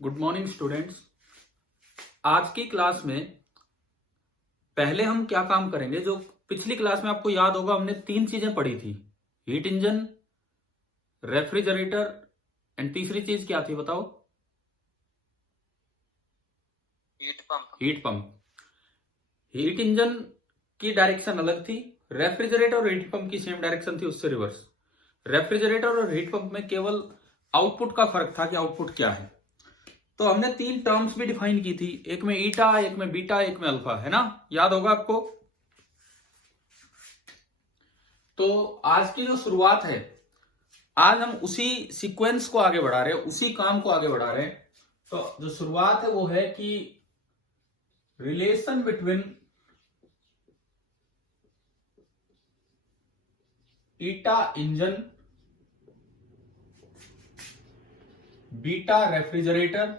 Good morning students. आज की class में पहले हम क्या काम करेंगे, जो पिछली क्लास में आपको याद होगा हमने तीन चीजें पढ़ी थी, हीट इंजन, रेफ्रिजरेटर एंड तीसरी चीज क्या थी बताओ? Heat pump. Heat pump. Heat engine की डायरेक्शन अलग थी, रेफ्रिजरेटर और हीट पंप की सेम डायरेक्शन थी, उससे रिवर्स। रेफ्रिजरेटर और हीट पंप में केवल आउटपुट का फर्क था कि आउटपुट क्या है। तो हमने तीन टर्म्स भी डिफाइन की थी, एक में ईटा, एक में बीटा, एक में अल्फा, है ना? याद होगा आपको। तो आज की जो शुरुआत है, आज हम उसी सीक्वेंस को आगे बढ़ा रहे हैं, उसी काम को आगे बढ़ा रहे हैं। तो जो शुरुआत है वो है कि relation between eta engine, beta refrigerator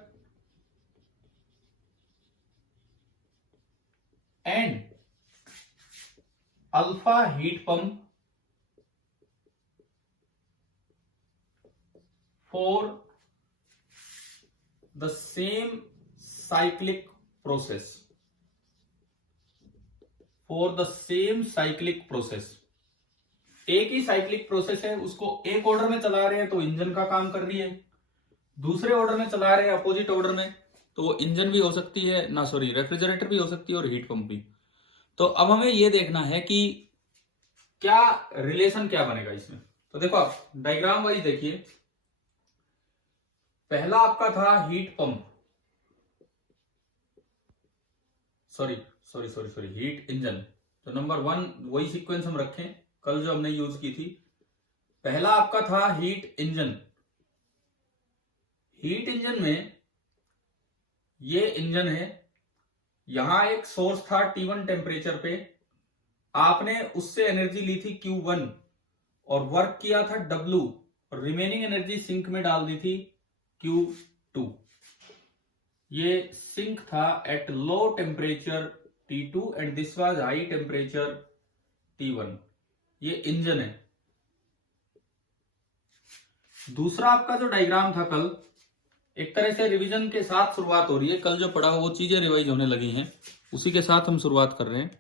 and alpha heat pump for the same cyclic process. एक ही साइक्लिक प्रोसेस है, उसको एक ऑर्डर में चला रहे हैं तो इंजन का काम कर रही है, दूसरे ऑर्डर में चला रहे हैं अपोजिट ऑर्डर में तो वो इंजन भी हो सकती है ना, सॉरी रेफ्रिजरेटर भी हो सकती है और हीट पंप भी। तो अब हमें ये देखना है कि क्या रिलेशन क्या बनेगा इसमें। तो देखो आप डायग्राम वाइज देखिए, पहला आपका था heat pump, sorry heat engine. तो नंबर वन वही सीक्वेंस हम रखें कल जो हमने यूज की थी। पहला आपका था हीट इंजन। हीट इंजन में ये इंजन है, यहां एक सोर्स था T1 टेम्परेचर पे, आपने उससे एनर्जी ली थी Q1 और वर्क किया था W और रिमेनिंग एनर्जी सिंक में डाल दी थी Q2। ये सिंक था at low temperature T2 and this was high temperature T1। ये इंजन है। दूसरा आपका जो डायग्राम था कल, एक तरह से रिवीजन के साथ शुरुआत हो रही है, कल जो पढ़ा वो चीजें रिवाइज होने लगी हैं, उसी के साथ हम शुरुआत कर रहे हैं।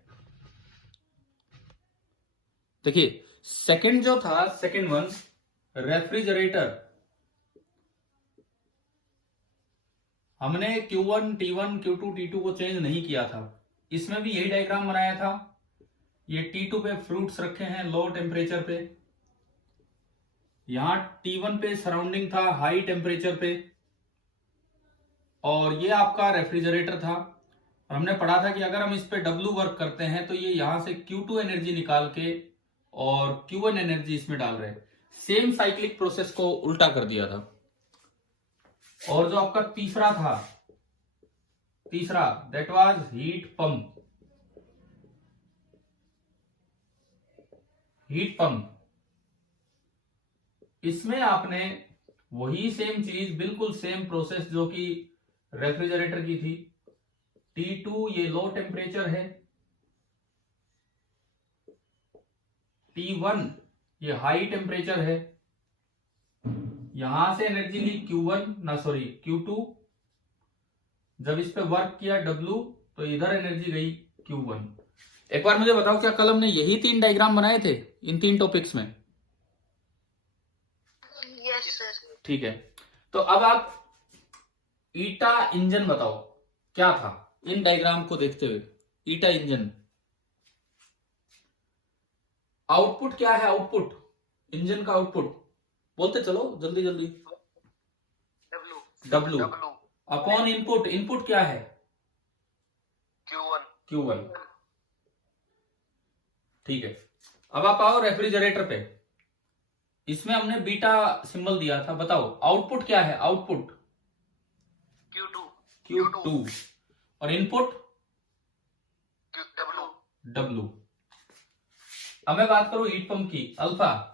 देखिए सेकंड जो था, सेकंड वन रेफ्रिजरेटर, हमने Q1, T1, Q2, T2 को चेंज नहीं किया था, इसमें भी यही डायग्राम बनाया था। ये T2 पे फ्रूट्स रखे हैं लो टेम्परेचर पे, यहां T1 पे सराउंडिंग था हाई टेम्परेचर पे, और ये आपका रेफ्रिजरेटर था। और हमने पढ़ा था कि अगर हम इस पे W वर्क करते हैं तो ये यहां से Q2 एनर्जी निकाल के और Q1 एनर्जी इसमें डाल रहे हैं। सेम साइक्लिक प्रोसेस को उल्टा कर दिया था। और जो आपका तीसरा था, तीसरा that was heat pump. Heat pump, इसमें आपने वही सेम चीज, बिल्कुल सेम प्रोसेस जो कि रेफ्रिजरेटर की थी। T2 ये लो टेम्परेचर है, T1 ये हाई टेम्परेचर है, यहां से एनर्जी ली Q2, जब इस पे वर्क किया W तो इधर एनर्जी गई Q1। एक बार मुझे बताओ, क्या कल हमने यही तीन डायग्राम बनाए थे इन तीन टॉपिक्स में? Yes sir. ठीक है, तो अब आप ईटा इंजन बताओ क्या था इन डायग्राम को देखते हुए। ईटा इंजन आउटपुट क्या है? आउटपुट इंजन का आउटपुट बोलते चलो जल्दी जल्दी। W अपॉन इनपुट, इनपुट क्या है? Q1। ठीक है, अब आप आओ रेफ्रिजरेटर पे, इसमें हमने बीटा सिंबल दिया था, बताओ आउटपुट क्या है? आउटपुट Q2 और इनपुट W। अब मैं बात करूं हीट पंप की, अल्फा।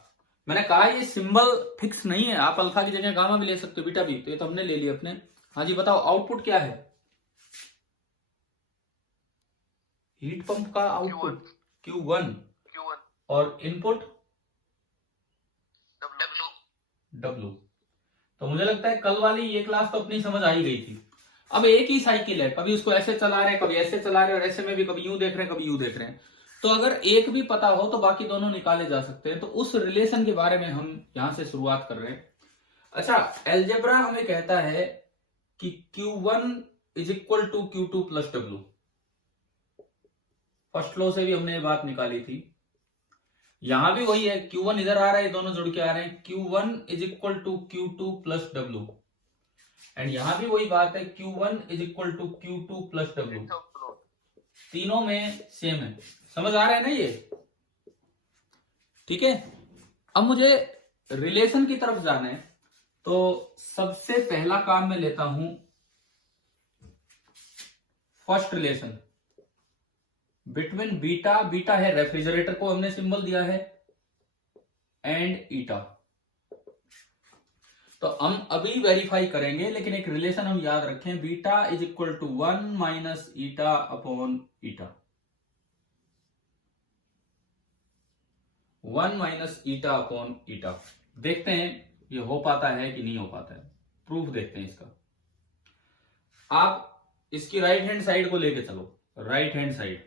मैंने कहा ये सिंबल फिक्स नहीं है, आप अल्फा की जगह गामा भी ले सकते हो, बीटा भी, तो ये तो हमने ले लिया अपने। हाँ जी बताओ आउटपुट क्या है? हीट पंप का आउटपुट Q1 और इनपुट W। तो मुझे लगता है कल वाली ये क्लास तो अपनी समझ आ ही गई थी। अब एक ही साइकिल है, कभी उसको ऐसे चला रहे हैं, कभी ऐसे चला रहे हैं, और ऐसे में भी कभी यूं देख रहे हैं, कभी यूं देख रहे हैं। तो अगर एक भी पता हो तो बाकी दोनों निकाले जा सकते हैं। तो उस रिलेशन के बारे में हम यहां से शुरुआत कर रहे हैं। अच्छा, एलजेब्रा हमें कहता है कि Q1 is equal to Q2 plus W. First law से भी हमने ये बात निकाली थी। यहां भी वही है, Q1 इधर आ रहा है, दोनों जुड़ के आ रहे हैं, Q1 is equal to Q2 plus W. And यहां भी वही बात है, Q1 is equal to Q2 plus W. तीनों में सेम है। समझ आ रहा है ना ये? ठीक है। अब मुझे रिलेशन की तरफ जाना है, तो सबसे पहला काम मैं लेता हूं first relation between beta, beta है रेफ्रिजरेटर को हमने सिंबल दिया है, एंड ईटा। तो हम अभी वेरीफाई करेंगे, लेकिन एक रिलेशन हम याद रखें, beta is equal to 1 minus eta upon eta. 1 minus eta upon eta. देखते हैं ये हो पाता है कि नहीं हो पाता है। प्रूफ देखते हैं इसका। आप इसकी राइट हैंड साइड को लेके चलो, right hand side.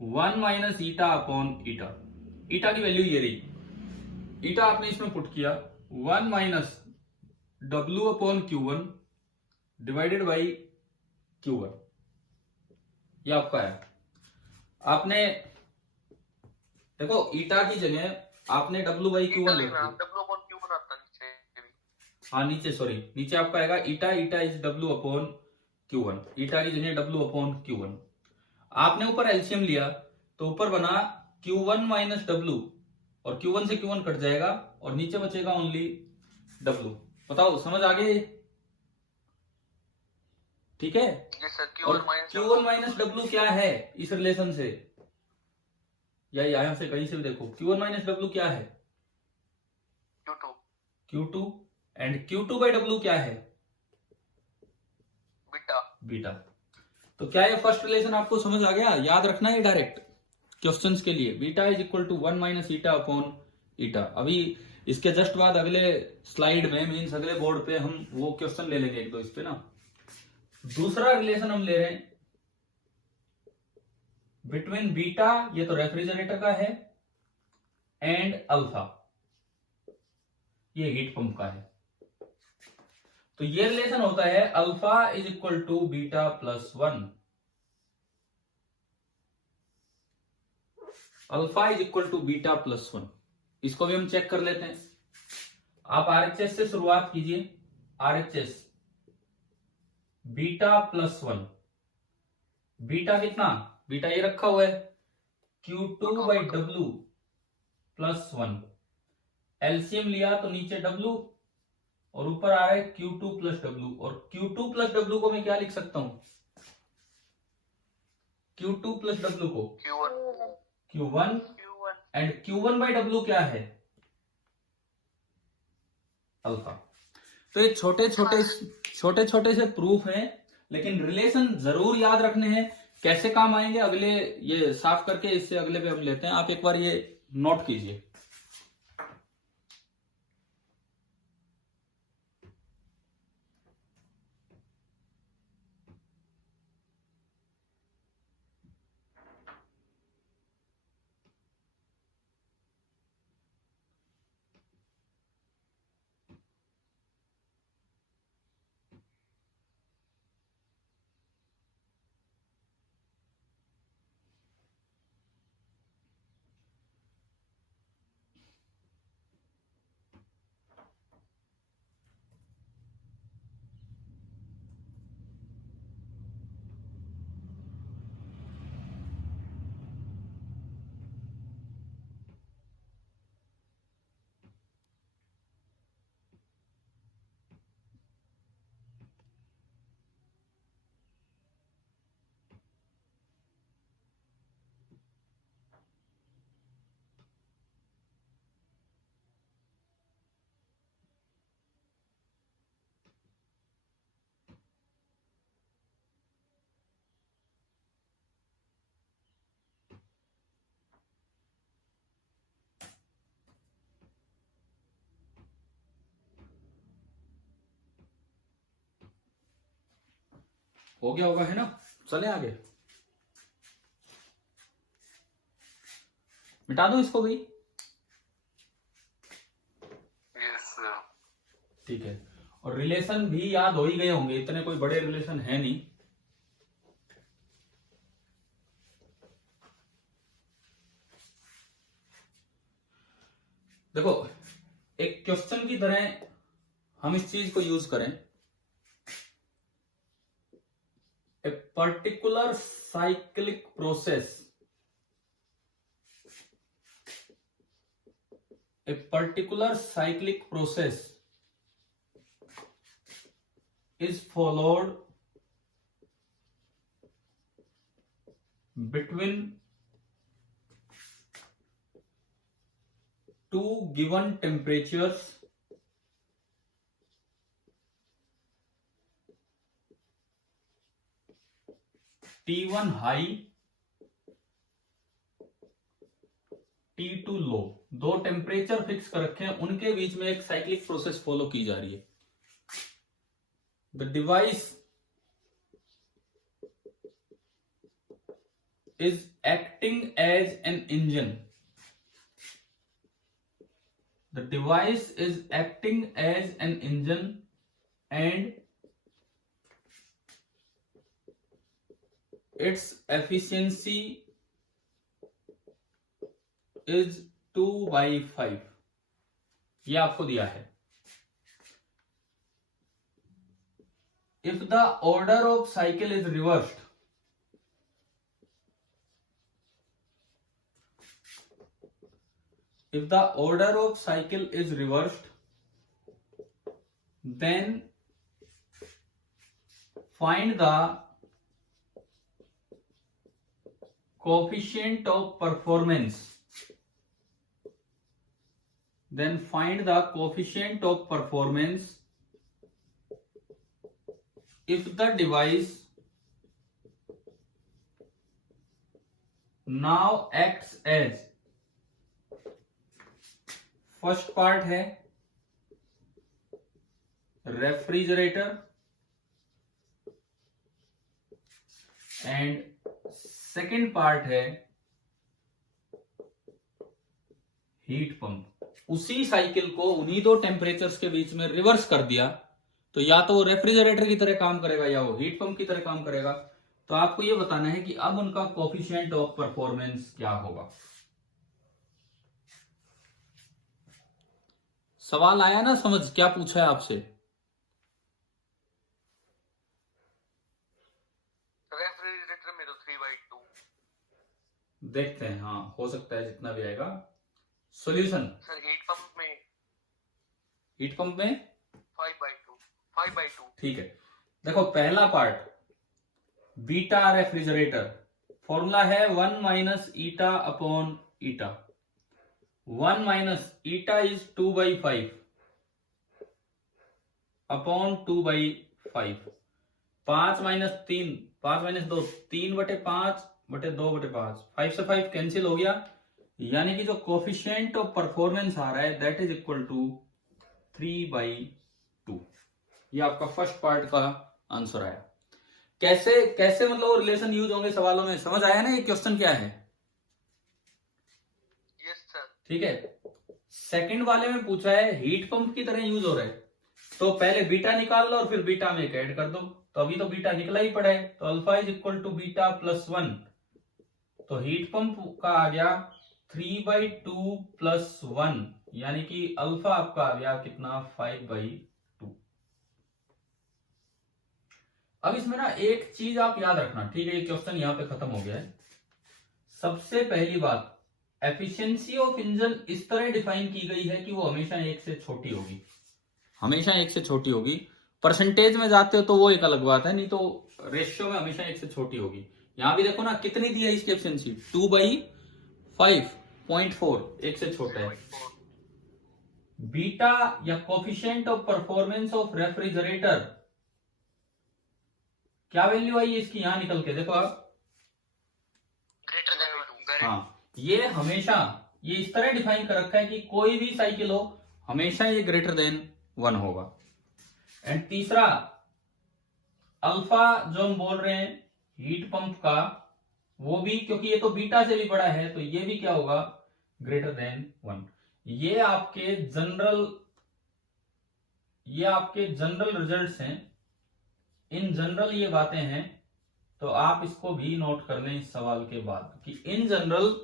1 minus eta upon eta. Eta की वैल्यू ये रही, ईटा आपने इसमें पुट किया, 1 minus W upon Q1 divided by Q1। ये आपका है। आपने देखो ईटा की जगह आपने डब्ल्यू बाई Q1 रख दिया। हाँ नीचे, सॉरी नीचे आपका आएगा eta, eta is W upon Q1। Eta की जगह डब्ल्यू अपॉन Q1। आपने ऊपर एलसीएम लिया तो ऊपर बना Q1 माइनस डब्ल्यू, और Q1 से Q1 कट जाएगा और नीचे बचेगा ओनली डब्ल्यू। बताओ समझ आ गई? ठीक है। और Q1 माइनस डब्ल्यू क्या है इस रिलेशन से, या यहां से कहीं से भी देखो, Q1 माइनस डब्ल्यू क्या है? Q2। And Q2 by W क्या है? बीटा। बीटा। तो क्या ये फर्स्ट रिलेशन आपको समझ आ गया? याद रखना है डायरेक्ट क्वेश्चंस के लिए, beta is equal to 1 minus eta upon eta. अभी इसके जस्ट बाद अगले स्लाइड में, मीन्स अगले बोर्ड पे हम वो क्वेश्चन ले लेंगे एक दो इस पे ना। दूसरा रिलेशन हम ले रहे हैं बिटवीन बीटा, ये तो रेफ्रिजरेटर का है, एंड अल्फा, ये हीट पंप का है। तो ये रिलेशन होता है alpha is equal to beta plus 1। Alpha is equal to beta plus 1। इसको भी हम चेक कर लेते हैं। आप आरएचएस से शुरुआत कीजिए। RHS beta plus 1। बीटा कितना? बीटा ये रखा हुआ है Q2 by W plus 1। LCM लिया तो नीचे डब्ल्यू और ऊपर आ रहा है Q2 प्लस डब्ल्यू। और Q2 प्लस डब्ल्यू को मैं क्या लिख सकता हूं? Q2 प्लस डब्ल्यू को Q1। And Q1 by W क्या है? अल्फा। तो ये छोटे छोटे से प्रूफ हैं, लेकिन रिलेशन जरूर याद रखने हैं। कैसे काम आएंगे अगले, ये साफ करके इससे अगले पे हम लेते हैं। आप एक बार ये नोट कीजिए। हो गया होगा, है ना? चले आगे, मिटा दो इसको भाई। Yes sir. ठीक है, और रिलेशन भी याद हो ही गए होंगे, इतने कोई बड़े रिलेशन है नहीं। देखो, एक क्वेश्चन की तरह हम इस चीज को यूज करें, a particular cyclic process, a particular cyclic process is followed between two given temperatures T1 high, T2 लो। दो टेम्परेचर फिक्स कर रखे हैं, उनके बीच में एक साइक्लिक प्रोसेस फॉलो की जा रही है। The device is acting as an engine, the device is acting as an engine and its efficiency is 2/5। ये आपको दिया है। If the order of cycle is reversed, if the order of cycle is reversed, then find the coefficient of performance, then find the coefficient of performance if the device now acts as, first part है refrigerator and second part है heat pump. उसी cycle को उन्हीं दो temperatures के बीच में reverse कर दिया तो या तो वो रेफ्रिजरेटर की तरह काम करेगा या वो हीट पंप की तरह काम करेगा। तो आपको ये बताना है कि अब उनका कोफिशिएंट ऑफ परफॉर्मेंस क्या होगा। सवाल आया ना समझ, क्या पूछा है आपसे? रेफ्रिजरेटर में तो 3/2 देखते हैं, हाँ हो सकता है जितना भी आएगा। सॉल्यूशन सर हीट पंप में 5/2 ठीक है। देखो पहला पार्ट बीटा रेफ्रिजरेटर, फॉर्मूला है 1 minus eta upon eta. 1 minus eta is 2/5 upon 2/5। 5 minus 3, 5 minus 2, 3/5/2/5। 5 से 5 कैंसिल हो गया, यानी कि जो कोफिशिएंट ऑफ परफॉर्मेंस आ रहा है दैट इज इक्वल टू 3/2। ये आपका फर्स्ट पार्ट का आंसर आया। कैसे कैसे मतलब रिलेशन यूज होंगे सवालों में, समझ आया ना ये क्वेश्चन क्या है? Yes sir. ठीक है, सेकंड वाले में पूछा है हीट पंप की तरह यूज हो रहा है, तो पहले बीटा निकाल लो और फिर बीटा में एक ऐड कर दो। तो अभी तो बीटा निकला ही पड़ा है, तो alpha is equal to beta plus 1। तो हीट पंप का आ गया 3/2 प्लस 1, यानी कि अल्फा आपका आ गया कितना 5/2। अब इसमें ना एक चीज आप याद रखना, ठीक है? ये क्वेश्चन यहां पे खत्म हो गया है। सबसे पहली बात, एफिशिएंसी ऑफ इंजन इस तरह डिफाइन की गई है कि वो हमेशा 1 से छोटी होगी, हमेशा 1 से छोटी होगी। परसेंटेज में जाते हो तो वो एक अलग बात है, नहीं तो रेशियो में हमेशा 1 से छोटी होगी। यहां भी देखो ना कितनी दी है इसकी एफिशिएंसी, 2/5.4, 1 से छोटा है। बीटा या coefficient of performance of refrigerator, क्या वैल्यू आई है इसकी यहां निकल के देखो आप, ग्रेटर देन 2। हाँ ये हमेशा ये इस तरह डिफाइन कर रखा है कि कोई भी साइकिल हो हमेशा ये ग्रेटर देन 1 होगा। एंड तीसरा अल्फा जो हम बोल रहे हैं हीट पंप का, वो भी क्योंकि ये तो बीटा से भी बड़ा है तो ये भी क्या होगा, ग्रेटर देन 1। ये आपके जनरल रिजल्ट्स हैं, इन जनरल ये बातें हैं, तो आप इसको भी नोट कर लें इस सवाल के बाद कि इन जनरल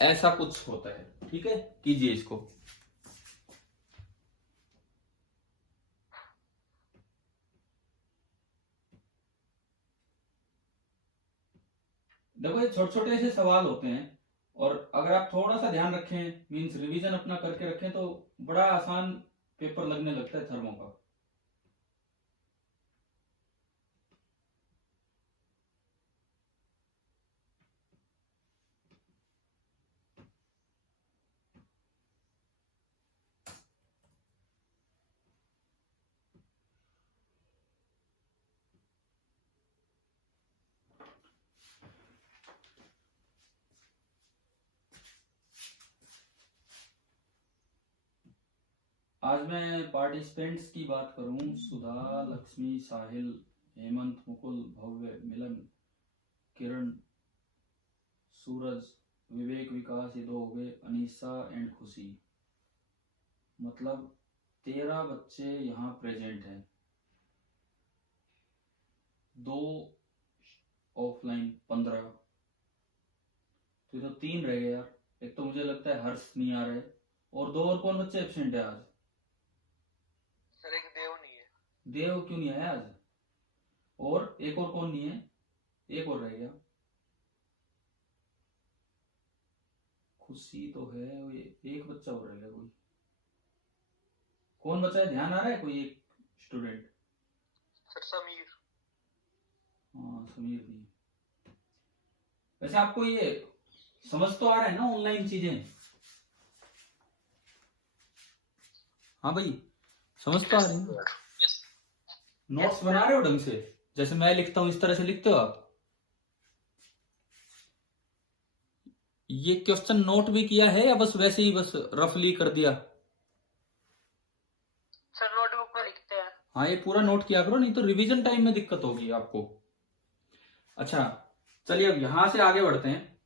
ऐसा कुछ होता है। ठीक है, कीजिए इसको। देखो ये छोटे छोटे ऐसे सवाल होते हैं, और अगर आप थोड़ा सा ध्यान रखें, मींस रिवीजन अपना करके रखें, तो बड़ा आसान पेपर लगने लगता है थर्मो का। आज मैं पार्टिसिपेंट्स की बात करूं, सुधा, लक्ष्मी, साहिल, हेमंत, मुकुल, भव्य, मिलन, किरण, सूरज, विवेक, विकास, ये 2 हो गए, अनीसा एंड खुशी। मतलब 13 बच्चे यहाँ प्रेजेंट हैं, 2 ऑफलाइन, 15, तो ये तो 3 रह गए यार। एक तो मुझे लगता है हर्ष नहीं आ रहा है, और 2 और कौन बच्चे एब्सेंट है आज? सर एक देव नहीं है। देव क्यों नहीं आया आज? और एक और कौन नहीं है? एक और रह गया, खुशी तो है, वो एक बच्चा और रह गया। कोई कौन बचा है, ध्यान आ रहा है कोई एक स्टूडेंट? सर समीर। हाँ समीर नहीं। वैसे आपको ये समझ तो आ रहा है ना ऑनलाइन चीजें? हाँ भाई, समझ तो आ रही है? नोट्स बना रहे हो ढंग से? जैसे मैं लिखता हूं इस तरह से लिखते हो आप? ये क्वेश्चन नोट भी किया है या बस वैसे ही बस रफली कर दिया? सर नोटबुक में लिखते हैं। हाँ ये पूरा नोट किया करो, नहीं तो रिवीजन टाइम में दिक्कत होगी आपको। अच्छा चलिए अब यहां से आगे बढ़ते हैं।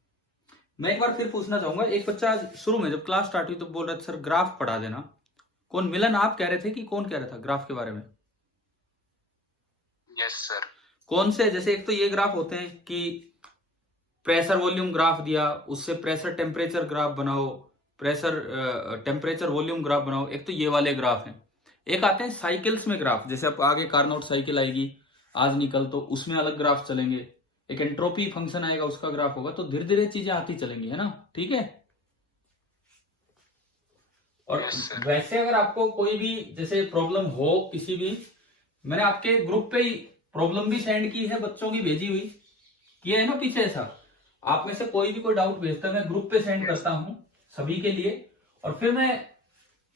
मैं एक बार फिर पूछना चाहूंगा, एक बच्चा शुरू में जब क्लास स्टार्ट हुई तो बोल रहा था सर ग्राफ पढ़ा देना। कौन, मिलन आप कह रहे थे कि कौन कह रहा था ग्राफ के बारे में? Yes sir. कौन से? जैसे एक तो ये ग्राफ होते हैं कि प्रेशर वॉल्यूम ग्राफ दिया, उससे प्रेशर टेम्परेचर ग्राफ बनाओ, प्रेशर टेम्परेचर वॉल्यूम ग्राफ बनाओ, एक तो ये वाले ग्राफ हैं। एक आते हैं साइकिल्स में ग्राफ, जैसे अब आगे कार्नोट साइकिल आएगी आज निकल, तो उसमें अलग ग्राफ चलेंगे। एक एंट्रोपी फंक्शन आएगा, उसका ग्राफ होगा। तो धीरे धीरे चीजें आती चलेंगी, है ना? ठीक है। और वैसे अगर आपको कोई भी जैसे प्रॉब्लम हो किसी भी, मैंने आपके ग्रुप पे ही प्रॉब्लम भी सेंड की है, बच्चों की भेजी हुई, किया है ना पीछे ऐसा। आप में से कोई भी कोई डाउट भेजता है, मैं ग्रुप पे सेंड करता हूं सभी के लिए, और फिर मैं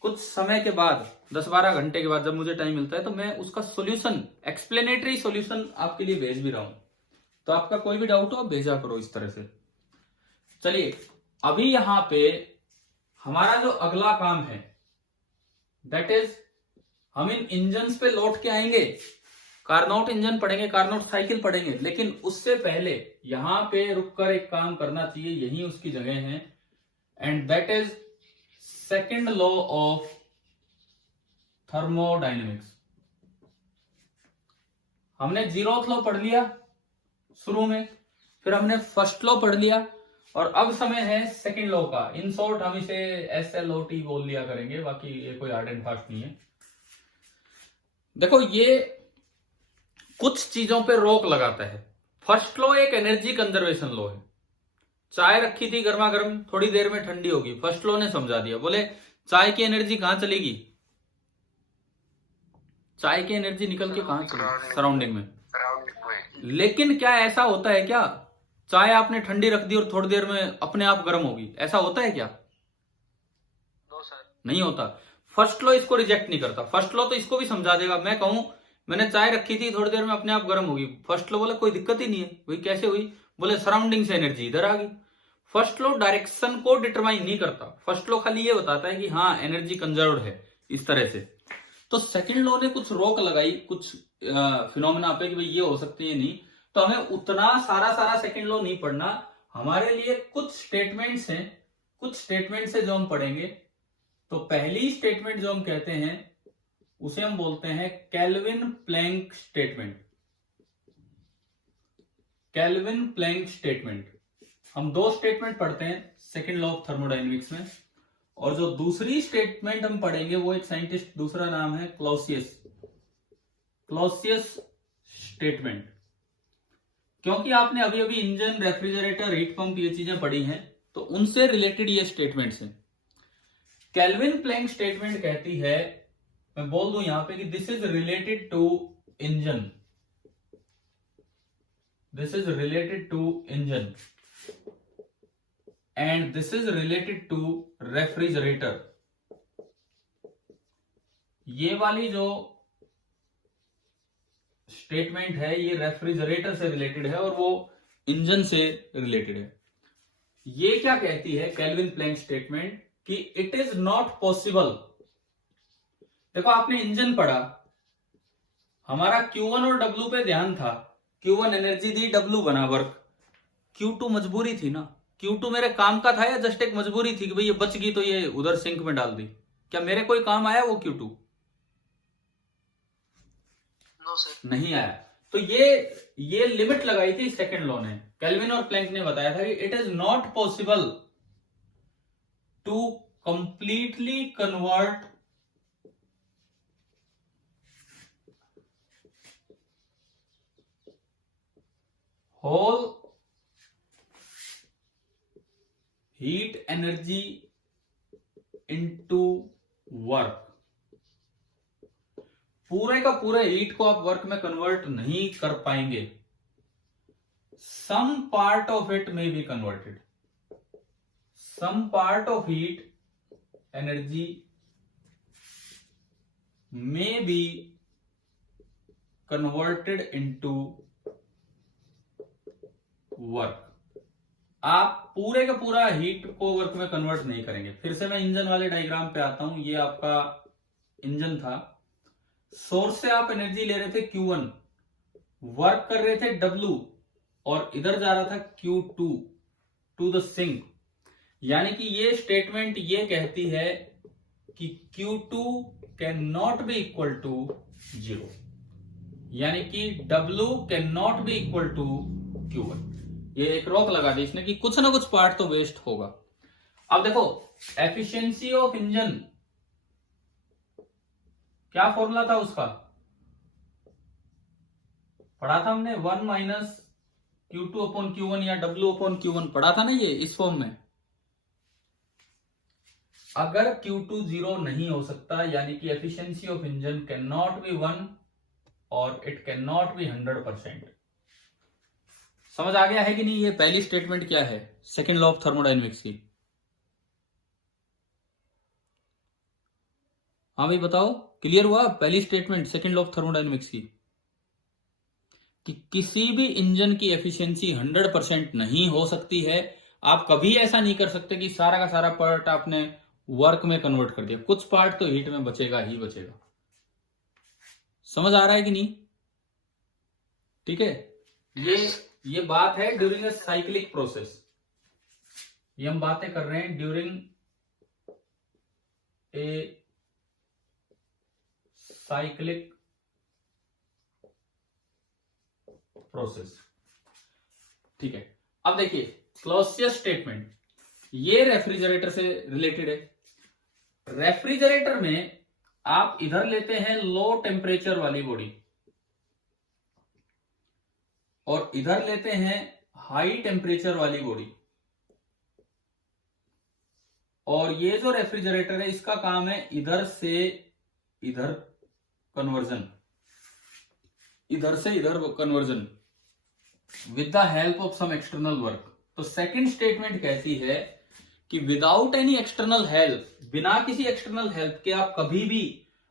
कुछ समय के बाद 10-12 घंटे के बाद जब मुझे टाइम मिलता है तो मैं उसका सॉल्यूशन, एक्सप्लेनेटरी सॉल्यूशन आपके लिए भेज भी रहा हूं। तो आपका कोई भी डाउट हो आप भेजा करो इस तरह से। चलिए अभी यहां पे हमारा जो अगला काम है दैट इज, हम इन इंजन्स पे लौट के आएंगे। कार्नोट इंजन पढ़ेंगे, कार्नोट साइकिल पढ़ेंगे, लेकिन उससे पहले यहां पे रुककर एक काम करना चाहिए, यही उसकी जगह है, and that is second law of thermodynamics. हमने 0th लॉ पढ़ लिया शुरू में, फिर हमने फर्स्ट लॉ पढ़ लिया, और अब समय है सेकेंड लॉ का। इन शॉर्ट हम इसे SLOT बोल लिया करेंगे, बाकी ये कोई हार्ड एंड फास्ट नहीं है। देखो ये कुछ चीजों पे रोक लगाता है। फर्स्ट लॉ एक एनर्जी कंजर्वेशन लॉ है। चाय रखी थी गर्मा गर्म, थोड़ी देर में ठंडी होगी, फर्स्ट लॉ ने समझा दिया। बोले चाय की एनर्जी कहां चलेगी? चाय की एनर्जी निकल के कहां चलेगी? सराउंडिंग में। लेकिन क्या ऐसा होता है क्या, चाय आपने ठंडी रख दी और थोड़ी देर में अपने आप गर्म होगी, ऐसा होता है क्या? नो सर, नहीं होता। फर्स्ट लॉ इसको रिजेक्ट नहीं करता। फर्स्ट लॉ तो इसको भी समझा देगा। मैं कहूं मैंने चाय रखी थी, थोड़ी देर में अपने आप गर्म होगी, फर्स्ट लॉ बोले कोई दिक्कत ही नहीं है। वही कैसे हुई? बोले सराउंडिंग से एनर्जी इधर आ गई। फर्स्ट लॉ डायरेक्शन को डिटरमाइन नहीं करता। फर्स्ट लॉ खाली ये बताता है कि हाँ एनर्जी कंजर्व्ड है, इस तरह से। तो सेकंड लॉ ने कुछ रोक लगाई कुछ फिनोमेना पे कि भाई ये हो सकते हैं नहीं, तो हमें उतना सारा सेकंड लॉ नहीं पढ़ना। हमारे लिए कुछ स्टेटमेंट्स हैं जो हम पढ़ेंगे। तो पहली स्टेटमेंट जो हम कहते हैं उसे हम बोलते हैं Kelvin Planck statement. Kelvin Planck statement. हम दो स्टेटमेंट पढ़ते हैं सेकंड लॉ ऑफ थर्मोडायनेमिक्स में, और जो दूसरी स्टेटमेंट हम पढ़ेंगे वो एक साइंटिस्ट, दूसरा नाम है क्लॉसियस स्टेटमेंट। क्योंकि आपने अभी अभी इंजन, रेफ्रिजरेटर, हीट पंप ये चीजें पढ़ी हैं, तो उनसे रिलेटेड ये स्टेटमेंट्स हैं। केल्विन प्लैंक स्टेटमेंट कहती है, मैं बोल दूं यहां पे कि this is related to engine, this is related to engine and this is related to refrigerator. ये वाली जो स्टेटमेंट है ये रेफ्रिजरेटर से रिलेटेड है और वो इंजन से रिलेटेड है। ये क्या कहती है केल्विन प्लैंक स्टेटमेंट कि इट इज नॉट पॉसिबल। देखो आपने इंजन पढ़ा, हमारा Q1 और W पे ध्यान था, Q1 एनर्जी दी, W बना वर्क, Q2 मजबूरी थी ना, Q2 मेरे काम का था या जस्ट एक मजबूरी थी कि भाई ये बच गई तो ये उधर सिंक में डाल दी? क्या मेरे कोई काम आया वो Q2? No sir. नहीं आया। तो ये लिमिट लगाई थी सेकंड लॉ ने, केल्विन और प्लैंक ने बताया था कि it is not possible to completely convert whole heat energy into work. पूरे का पूरे हीट को आप वर्क में कन्वर्ट नहीं कर पाएंगे। सम पार्ट ऑफ इट में be converted, some part of heat energy में बी कन्वर्टेड इनटू वर्क। आप पूरे का पूरा हीट को वर्क में कन्वर्ट नहीं करेंगे। फिर से मैं इंजन वाले डायग्राम पे आता हूं। ये आपका इंजन था, सोर्स से आप एनर्जी ले रहे थे Q1, वर्क कर रहे थे W, और इधर जा रहा था Q2 टू द सिंक। यानी कि ये स्टेटमेंट ये कहती है कि Q2 can not be equal to 0, यानी कि W can not be equal to Q1। ये एक रोक लगा दी इसने कि कुछ ना कुछ पार्ट तो वेस्ट होगा। अब देखो एफिशिएंसी ऑफ इंजन, क्या फॉर्मूला था उसका? पढ़ा था हमने 1 माइनस Q2 अपॉन Q1 या W अपॉन Q1, पढ़ा था ना ये इस फॉर्म में। अगर Q2 0 नहीं हो सकता, यानी कि efficiency of engine can not B 1 और इट कैन नॉट बी 100%। समझ आ गया है कि नहीं? ये पहली स्टेटमेंट क्या है सेकेंड लॉ ऑफ थर्मोडायनेमिक्स की? हाँ भाई बताओ, क्लियर हुआ पहली statement second law of thermodynamics की? कि किसी भी इंजन की एफिशिएंसी 100% नहीं हो सकती है। आप कभी ऐसा नहीं कर सकते कि सारा का सारा पार्ट आपने वर्क में कन्वर्ट कर दिया, कुछ पार्ट तो हीट में बचेगा ही बचेगा। समझ आ रहा है कि नहीं? ठीक है, ये बात है ड्यूरिंग अ साइक्लिक प्रोसेस। ये हम बातें कर रहे हैं ड्यूरिंग ए साइक्लिक प्रोसेस। ठीक है, अब देखिए क्लॉसियस स्टेटमेंट, ये रेफ्रिजरेटर से रिलेटेड है। रेफ्रिजरेटर में आप इधर लेते हैं लो टेम्परेचर वाली बॉडी और इधर लेते हैं हाई टेम्परेचर वाली बॉडी, और ये जो रेफ्रिजरेटर है इसका काम है इधर से इधर कन्वर्जन, इधर से इधर conversion with the help of some external work. तो सेकंड स्टेटमेंट कहती है कि विदाउट एनी एक्सटर्नल हेल्प, बिना किसी एक्सटर्नल हेल्प के आप कभी भी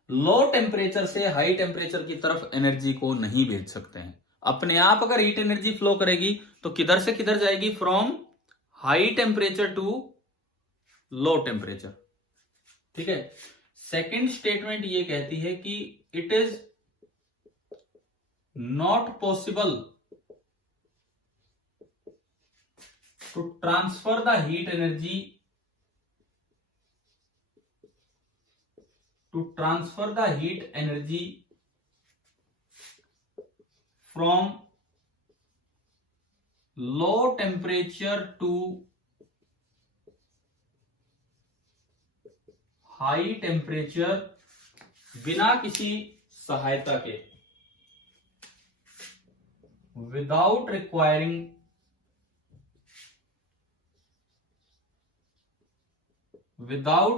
लो टेम्परेचर से हाई टेम्परेचर की तरफ एनर्जी को नहीं भेज सकते हैं। अपने आप अगर हीट एनर्जी फ्लो करेगी तो किधर से किधर जाएगी? From high temperature to low temperature. ठीक है, सेकंड स्टेटमेंट ये कहती है कि it is not possible to transfer the heat energy from low temperature to high temperature बिना किसी सहायता के, without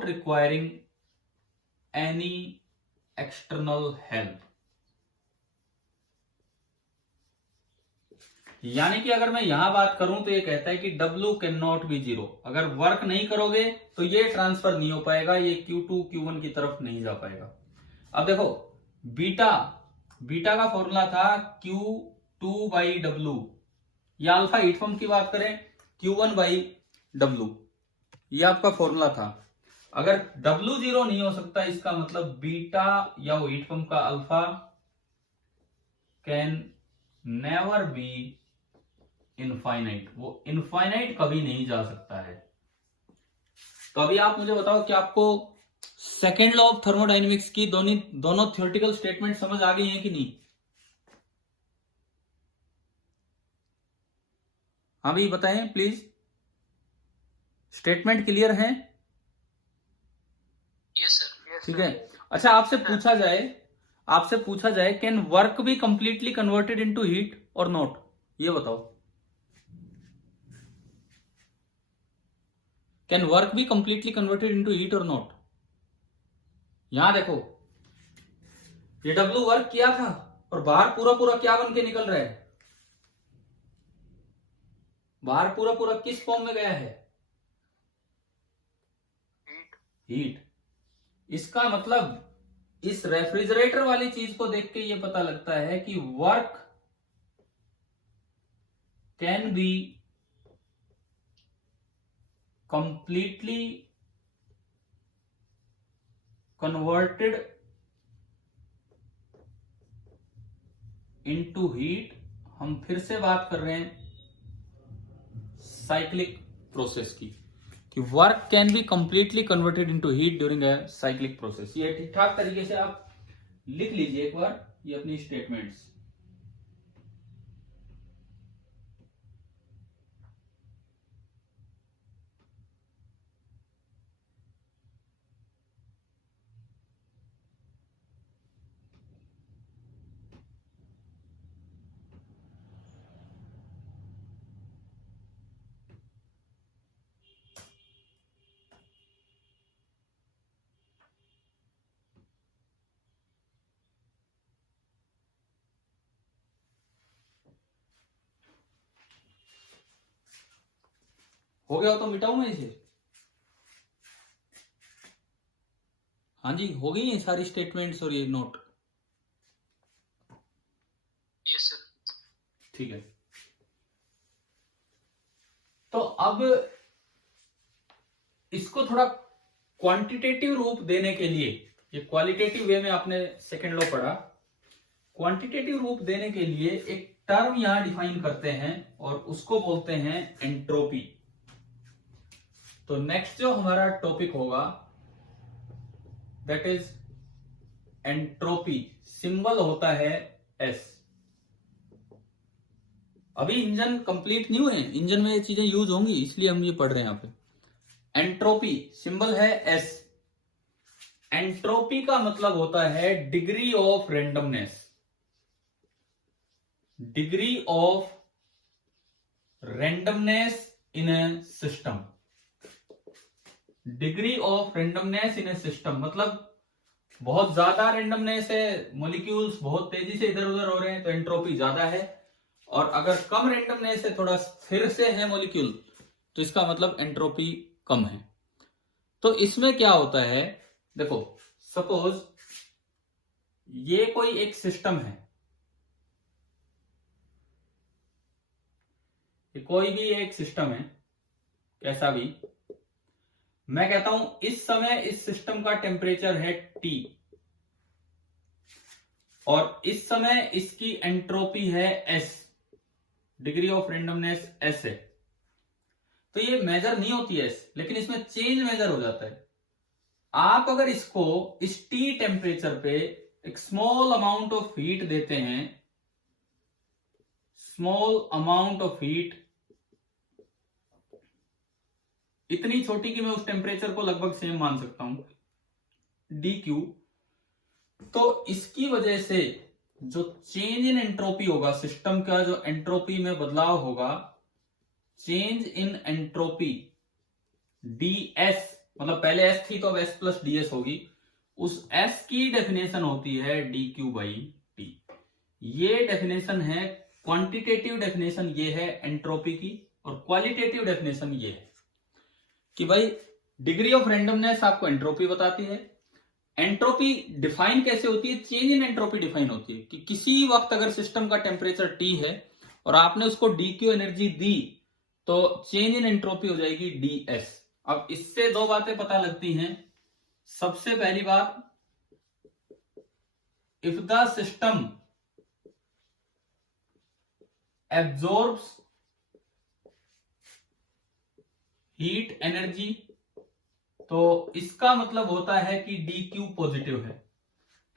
requiring any external help. यानी कि अगर मैं यहां बात करूं तो ये कहता है कि W can not B zero. अगर वर्क नहीं करोगे तो ये ट्रांसफर नहीं हो पाएगा, ये Q2 Q1 की तरफ नहीं जा पाएगा। अब देखो बीटा का फॉर्मूला था Q2/W, या अल्फा हीट पंप की बात करें Q1/W, ये आपका फॉर्मूला था। अगर W जीरो नहीं हो सकता, इसका मतलब बीटा या वो हीट पंप का alpha can never be infinite, वो इनफाइनाइट कभी नहीं जा सकता है। तो अभी आप मुझे बताओ कि आपको सेकेंड लॉ ऑफ थर्मोडाइनमिक्स की दोनों थ्योरेटिकल स्टेटमेंट समझ आ गई हैं कि नहीं? हाँ भी बताएं प्लीज, स्टेटमेंट क्लियर है? Yes sir. ठीक है। अच्छा, आपसे पूछा जाए can work be completely converted into heat और नॉट, ये बताओ। Can work be completely converted into heat और नॉट? यहां देखो, ये W वर्क किया था और बाहर पूरा क्या बन के निकल रहा है? बाहर पूरा किस फॉर्म में गया है? हीट। इसका मतलब इस रेफ्रिजरेटर वाली चीज को देख के ये पता लगता है कि work can be completely converted into heat. हम फिर से बात कर रहे हैं साइक्लिक प्रोसेस की, कि work can be completely converted into heat during a cyclic process. ये ठीक ठाक तरीके से आप लिख लीजिए एक बार ये अपनी स्टेटमेंट्स। हो गया हो तो मिटाऊं मैं इसे? हाँ जी, हो गई है सारी स्टेटमेंट्स और ये नोट? Yes sir. ठीक है। तो अब इसको थोड़ा क्वांटिटेटिव रूप देने के लिए, ये क्वालिटेटिव वे में आपने सेकेंड लॉ पढ़ा, क्वांटिटेटिव रूप देने के लिए एक टर्म यहां डिफाइन करते हैं और उसको बोलते हैं एंट्रोपी। तो नेक्स्ट जो हमारा टॉपिक होगा दैट इज एंट्रोपी। सिंबल होता है S। अभी इंजन कंप्लीट नहीं हुए, इंजन में ये चीजें यूज होंगी, इसलिए हम ये पढ़ रहे हैं यहां पे। एंट्रोपी सिंबल है S। एंट्रोपी का मतलब होता है degree of randomness. Degree of randomness in A system. Degree of randomness in A system मतलब बहुत ज्यादा रेंडमनेस है, मॉलिक्यूल्स बहुत तेजी से इधर उधर हो रहे हैं तो एंट्रोपी ज्यादा है, और अगर कम रेंडमनेस है, थोड़ा स्थिर से है मॉलिक्यूल, तो इसका मतलब एंट्रोपी कम है। तो इसमें क्या होता है, देखो सपोज ये कोई एक सिस्टम है, ये कोई भी एक सिस्टम है कैसा भी, मैं कहता हूं इस समय इस सिस्टम का टेम्परेचर है T और इस समय इसकी एंट्रोपी है S, degree of randomness S है। तो ये मेजर नहीं होती है S, लेकिन इसमें चेंज मेजर हो जाता है। आप अगर इसको इस T टेम्परेचर पे एक स्मॉल अमाउंट ऑफ हीट देते हैं, स्मॉल अमाउंट ऑफ हीट, इतनी छोटी कि मैं उस टेम्परेचर को लगभग सेम मान सकता हूं dq, तो इसकी वजह से जो चेंज इन एंट्रोपी होगा, सिस्टम का जो एंट्रोपी में बदलाव होगा, चेंज इन एंट्रोपी ds, मतलब पहले s थी तो अब s प्लस ds होगी, उस s की डेफिनेशन होती है dq बाई t। ये डेफिनेशन है क्वांटिटेटिव डेफिनेशन, ये है एंट्रोपी की, और क्वालिटेटिव डेफिनेशन ये है कि भाई डिग्री ऑफ रेंडमनेस आपको एंट्रोपी बताती है। एंट्रोपी डिफाइन कैसे होती है? चेंज इन एंट्रोपी डिफाइन होती है कि किसी वक्त अगर सिस्टम का टेम्परेचर T है और आपने उसको dq एनर्जी दी तो चेंज इन एंट्रोपी हो जाएगी ds। अब इससे दो बातें पता लगती हैं। सबसे पहली बात, if the system absorbs heat energy, तो इसका मतलब होता है कि dq पॉजिटिव है।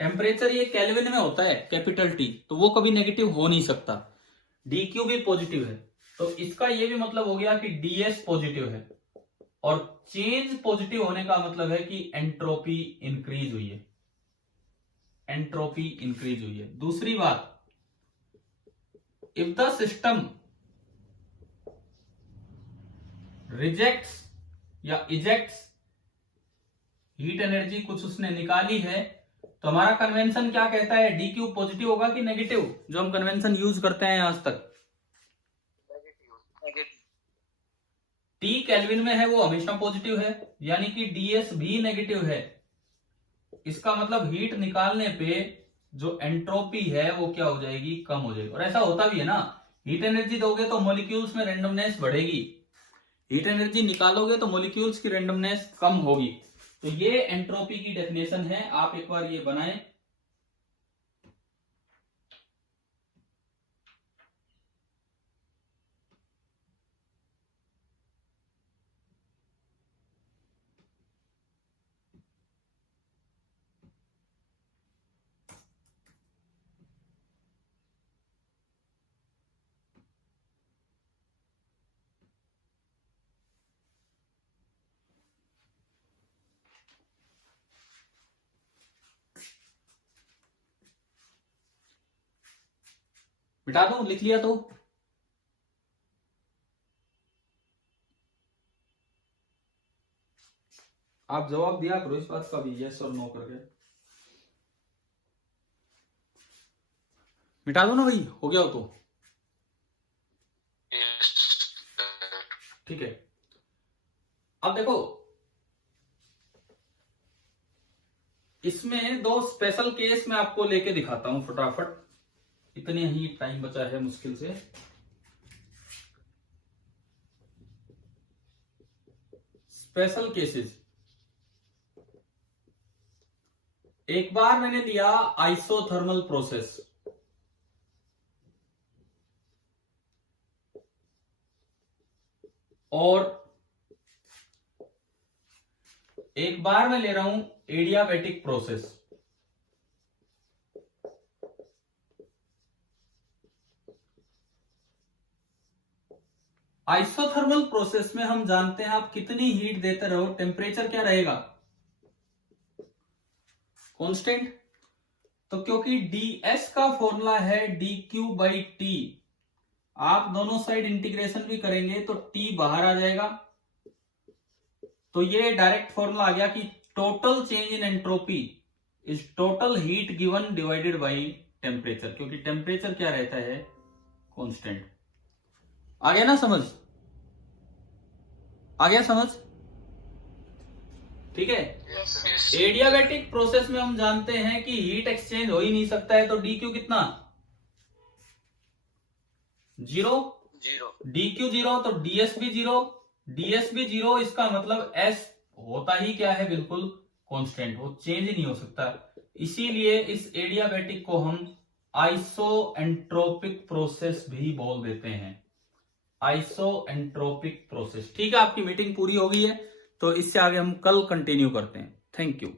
टेम्परेचर ये केल्विन में होता है, कैपिटल T, तो वो कभी नेगेटिव हो नहीं सकता। dq भी पॉजिटिव है, तो इसका ये भी मतलब हो गया कि ds पॉजिटिव है, और चेंज पॉजिटिव होने का मतलब है कि एंट्रोपी इंक्रीज हुई है, एंट्रोपी इंक्रीज हुई है। दूसरी बात, इफ द सिस्टम रिजेक्ट्स या इजेक्ट्स हीट एनर्जी, कुछ उसने निकाली है, तो हमारा कन्वेंशन क्या कहता है? dq पॉजिटिव होगा कि नेगेटिव, जो हम कन्वेंशन यूज करते हैं आज तक। T केल्विन में है वो हमेशा पॉजिटिव है, यानी कि ds भी नेगेटिव है। इसका मतलब हीट निकालने पे जो एंट्रोपी है वो क्या हो जाएगी? कम हो जाएगी। और ऐसा होता भी है ना, हीट एनर्जी दोगे तो मॉलिक्यूल्स में रेंडमनेस बढ़ेगी, हीट एनर्जी निकालोगे तो मॉलिक्यूल्स की रेंडमनेस कम होगी। तो ये एंट्रोपी की डेफिनेशन है, आप एक बार ये बनाएं। मिटा दूं? लिख लिया तो आप जवाब दिया करो इस बात का भी, यस और नो करके। मिटा दो ना भाई, हो गया हो तो ठीक है। अब देखो, इसमें दो स्पेशल केस मैं आपको लेके दिखाता हूं फटाफट, इतने ही टाइम बचा है मुश्किल से। स्पेशल केसेस, एक बार मैंने लिया आइसोथर्मल प्रोसेस, और एक बार मैं ले रहा हूं एडियाबैटिक प्रोसेस। आइसोथर्मल प्रोसेस में हम जानते हैं आप कितनी हीट देते रहो, टेम्परेचर क्या रहेगा? कांस्टेंट। तो क्योंकि ds का फॉर्मूला है dq बाई टी, आप दोनों साइड इंटीग्रेशन भी करेंगे तो t बाहर आ जाएगा, तो ये डायरेक्ट फॉर्मूला आ गया कि total change in entropy is total heat given divided by temperature, क्योंकि टेम्परेचर क्या रहता है? कांस्टेंट। आ गया ना समझ? आ गया समझ? ठीक है। एडियाबैटिक प्रोसेस में हम जानते हैं कि हीट एक्सचेंज हो ही नहीं सकता है, तो dq कितना? जीरो। dq जीरो, तो ds भी जीरो, ds भी जीरो, इसका मतलब s होता ही क्या है, बिल्कुल कांस्टेंट, वो चेंज नहीं हो सकता। इसीलिए इस एडियाबैटिक को हम आइसोएंट्रोपिक प्रोसेस भी बोल देते हैं, आइसोएंट्रोपिक प्रोसेस। ठीक है, आपकी मीटिंग पूरी हो गई है, तो इससे आगे हम कल कंटिन्यू करते हैं। Thank you.